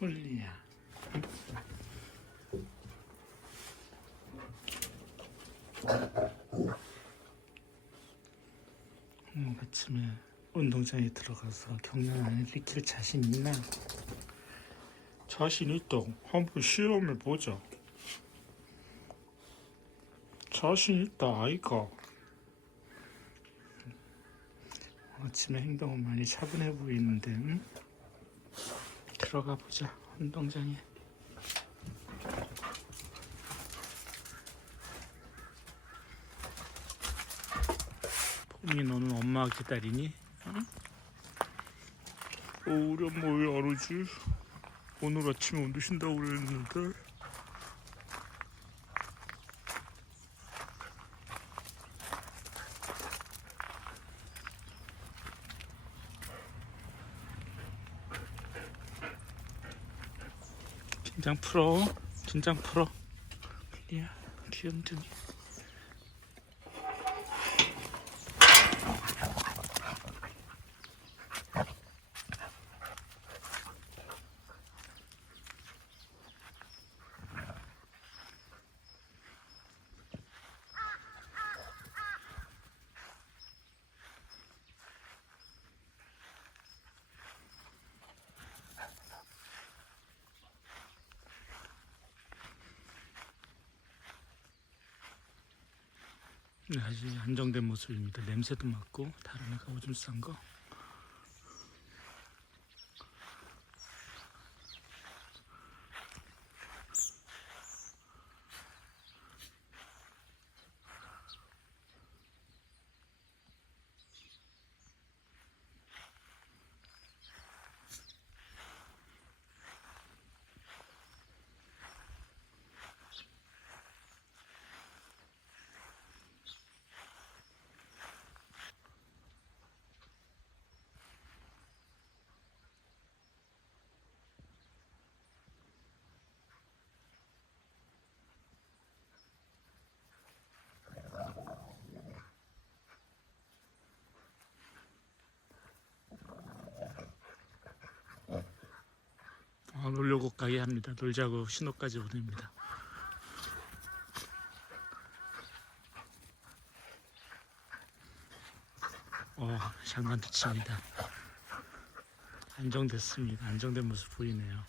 홀리야. 음, 아침에 운동장에 들어가서 경련 일으킬 자신 있나? 자신 있다. 한번 시험해 보자. 자신 있다, 아이가. 아침에 행동은 많이 차분해 보이는데, 응? 들어가 보자, 운동장에. 봄이 너는 엄마 기다리니? 응? 어, 우리 엄마 왜안 오지? 오늘 아침에 안 드신다고 그랬는데. 긴장 풀어. 긴장 풀어. 야, 귀염둥이. 아주 안정된 모습입니다. 냄새도 맡고 다른 애가 오줌 싼 거. 아, 놀려고 가게 합니다. 놀자고 신호까지 보냅니다. 어, 장난도 칩니다. 안정됐습니다. 안정된 모습 보이네요.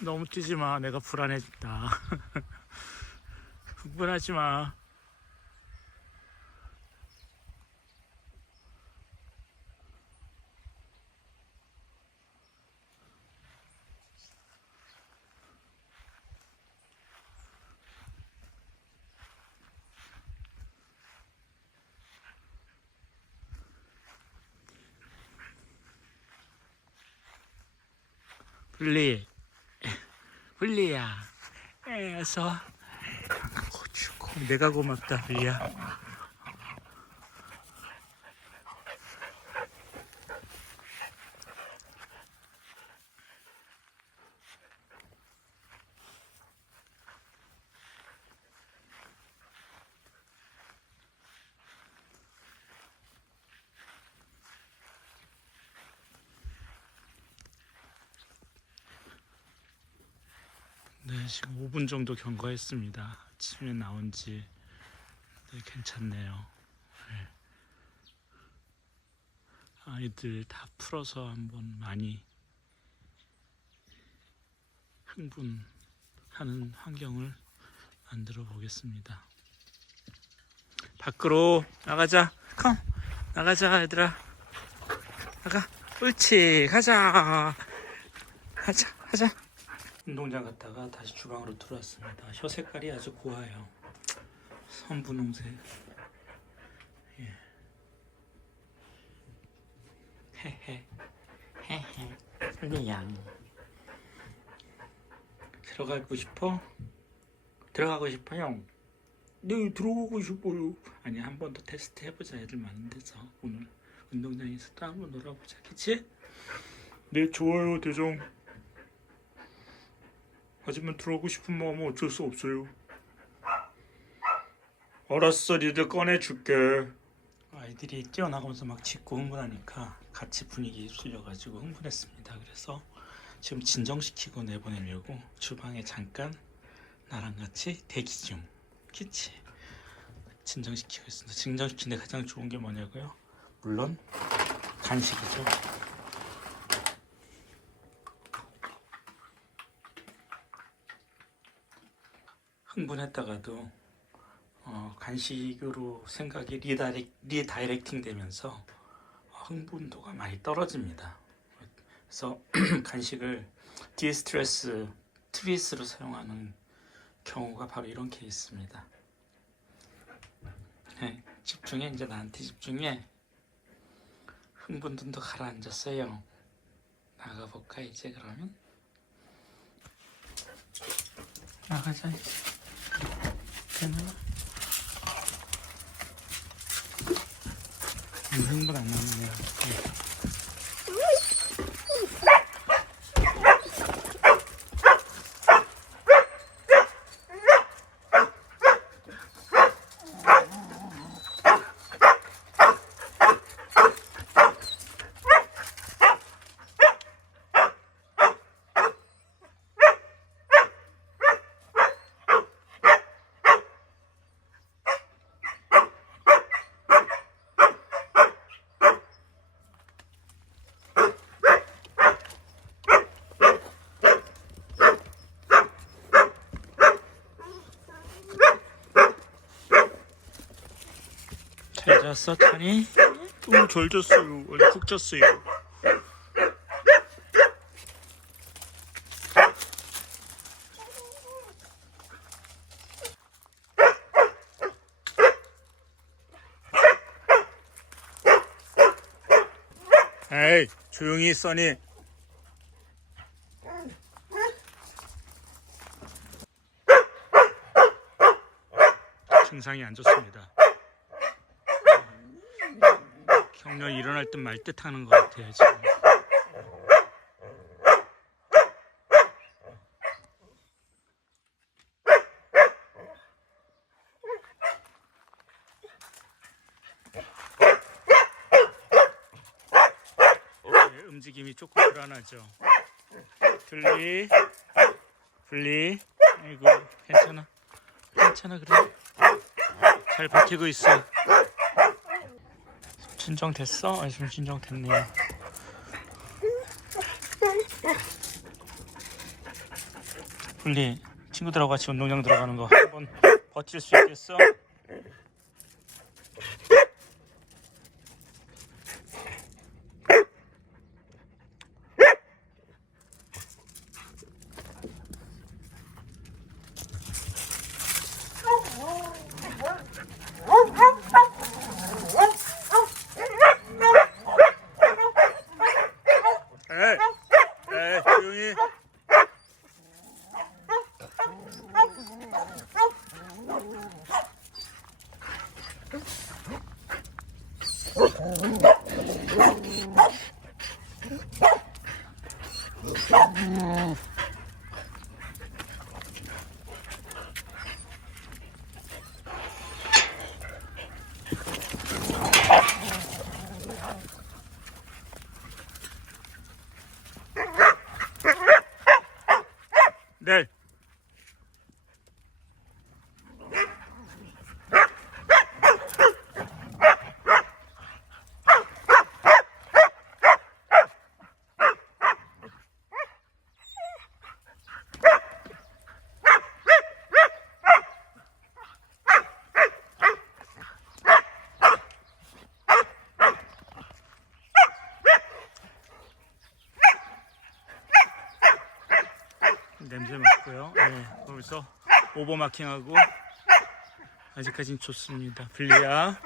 너무 뛰지 마. 내가 불안해진다. 흥분하지 마. 블리, 블리야, 에서. 내가 고맙다, 블리야. 네, 지금 5분 정도 경과했습니다. 아침에 나온 지 네, 괜찮네요. 네. 아이들 다 풀어서 한번 많이 흥분하는 환경을 만들어 보겠습니다. 밖으로 나가자. 컴. 나가자, 얘들아. 나가. 옳지. 가자. 가자. 가자. 운동장 갔다가 다시 주방으로 들어왔습니다. 혀 색깔이 아주 고와요. 선분홍색. 예. 헤헤. 헤헤. 흘리양. 들어가고 싶어? 들어가고 싶어요. 네, 들어가고 싶어요. 아니, 한 번 더 테스트 해보자. 애들 많은 데서. 오늘 운동장에서 또 한 번 놀아보자. 그치? 네, 좋아요, 대정. 하지만 들어가고 싶은 마음은 어쩔 수 없어요. 알았어, 니들 꺼내줄게. 아이들이 뛰어나가면서 막 짖고 흥분하니까 같이 분위기 휩쓸려가지고 흥분했습니다. 그래서 지금 진정시키고 내보내려고 주방에 잠깐 나랑 같이 대기 중. 그치? 진정시키고 있습니다. 진정시키는데 가장 좋은 게 뭐냐고요? 물론 간식이죠. 흥분했다가도 어, 간식으로 생각이 리다이렉, 리다이렉팅 되면서 어, 흥분도가 많이 떨어집니다. 그래서 간식을 디스트레스 트리스로 사용하는 경우가 바로 이런 케이스입니다. 네, 집중해 이제 나한테 집중해. 흥분도 가라앉았어요. 나가볼까 이제 그러면? 나가자 이제. 되나? 음, 흥분 안 나네요. 잘 잤어, 찬이? 응, 잘 잤어요. 어제 푹 잤어요. 에이, 조용히 써니. 증상이 안 좋습니다. 경련 일어날 듯 말 듯 하는 것 같아요 지금. 네, 움직임이 조금 불안하죠. 분리, 분리. 아이고 괜찮아, 괜찮아 그래. 잘 버티고 있어. 진정됐어? 아, 지금 진정됐네요. 분리 친구들하고 같이 운동장 들어가는 거 한 번 버틸 수 있겠어? 에이, 에이, 조용히. 네. 냄새 맡고요. 네, 거기서 오버마킹하고 아직까진 좋습니다. 분리야.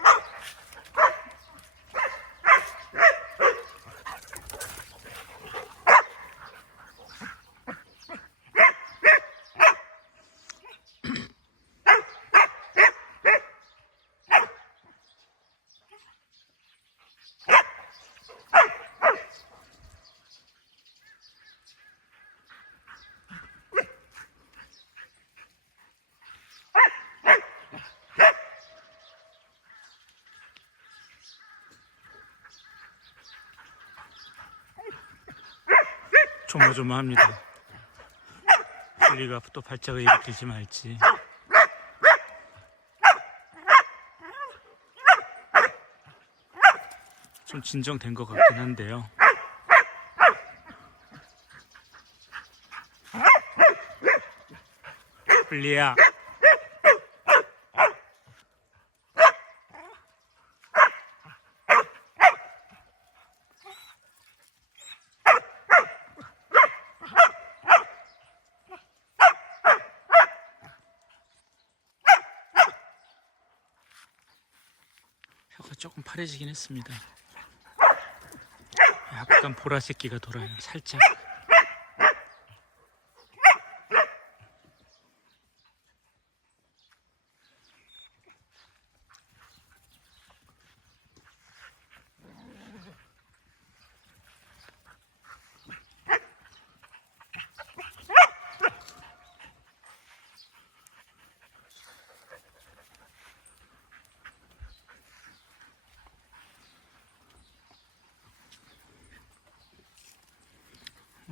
조마조마합니다. 우리가 또 발작을 일으키지 말지. 좀 진정된 것 같긴 한데요. 블리야. 혀가 조금 파래지긴 했습니다. 약간 보라색 기가 돌아요. 살짝. 네,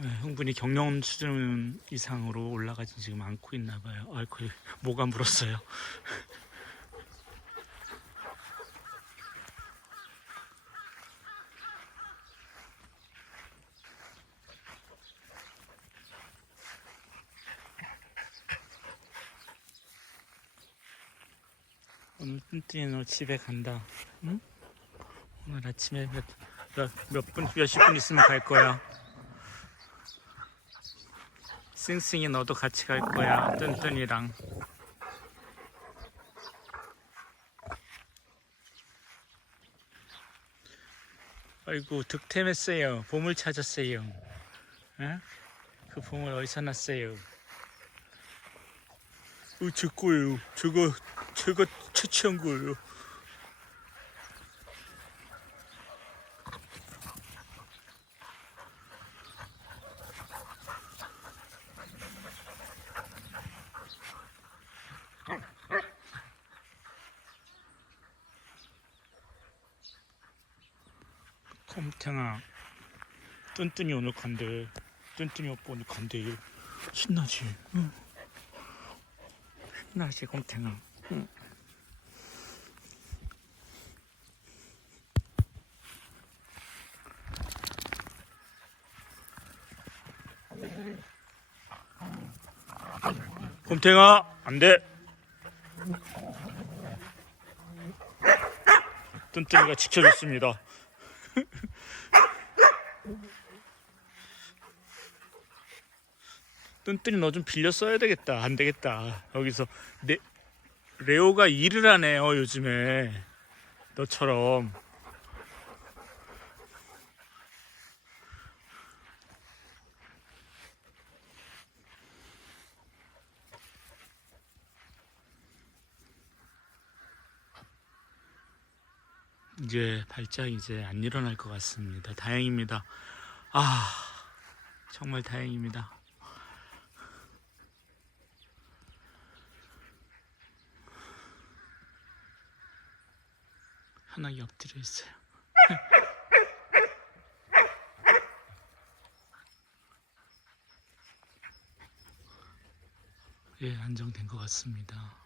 흥분이 경련 수준 이상으로 올라가지 지금 않고 있나 봐요. 아이고, 뭐가 물었어요. 오늘 뚱뚱이 너 집에 간다. 응? 오늘 아침에 몇, 몇, 몇 분, 몇십 분 있으면 갈 거야. 싱싱이 너도 같이 갈 거야 뚠뚠이랑. 아이고 득템했어요. 보물 찾았어요. 어? 그 보물 어디서 났어요? 어, 제 거예요. 제가 제가 채취한 거예요 곰탱아 뚠뚠이 오늘 간대. 뚠뚠이 오빠 오늘 간대. 신나지? 응. 신나지 곰탱아 응. 곰탱아 안돼. 뚠뚠이가 지켜줬습니다 뚠뚠이 너 좀 빌려 써야 되겠다. 안 되겠다. 여기서 네, 레오가 일을 하네요 요즘에 너처럼. 이제 발작 이제 안 일어날 것 같습니다. 다행입니다. 아 정말 다행입니다. 편하게 엎드려 있어요. 예, 안정된 것 같습니다.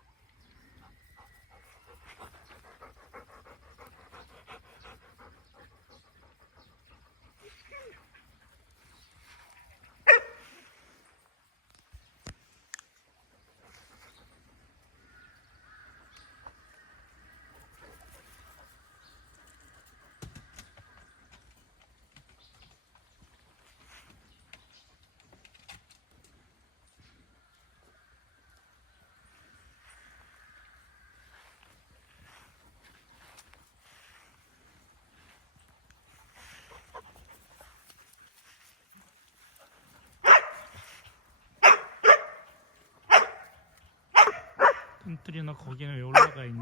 너 거기는 왜 올라가 있니?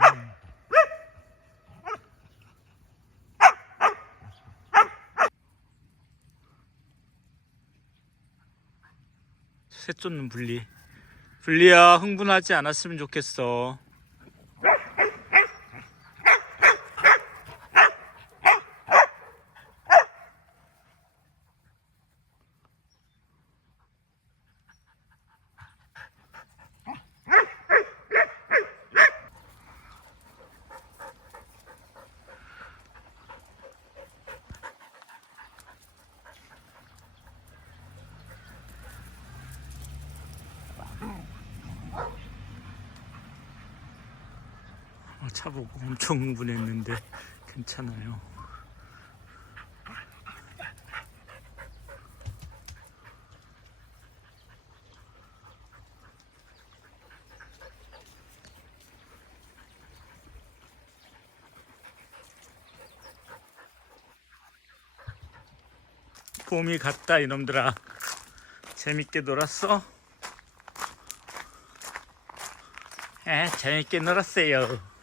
새 쫓는 분리. 분리야 흥분하지 않았으면 좋겠어. 차 보고 엄청 흥분했는데 괜찮아요. 봄이 갔다 이놈들아 재밌게 놀았어? 에 재밌게 놀았어요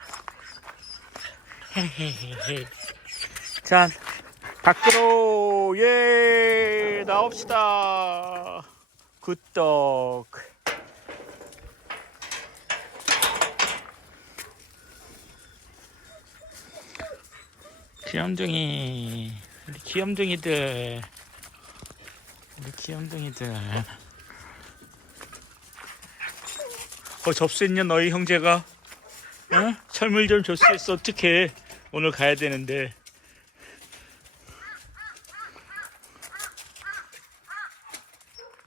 자 밖으로 예 나옵시다. 굿떡 귀염둥이 우리 귀염둥이들. 우리 귀염둥이들. 어 접수했냐 너희 형제가? 어? 철물 좀 접수했어. 어떡해 오늘 가야 되는데.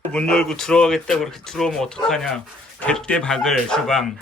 문 열고 들어가겠다고 그렇게 들어오면 어떡하냐. 백대 박을 주방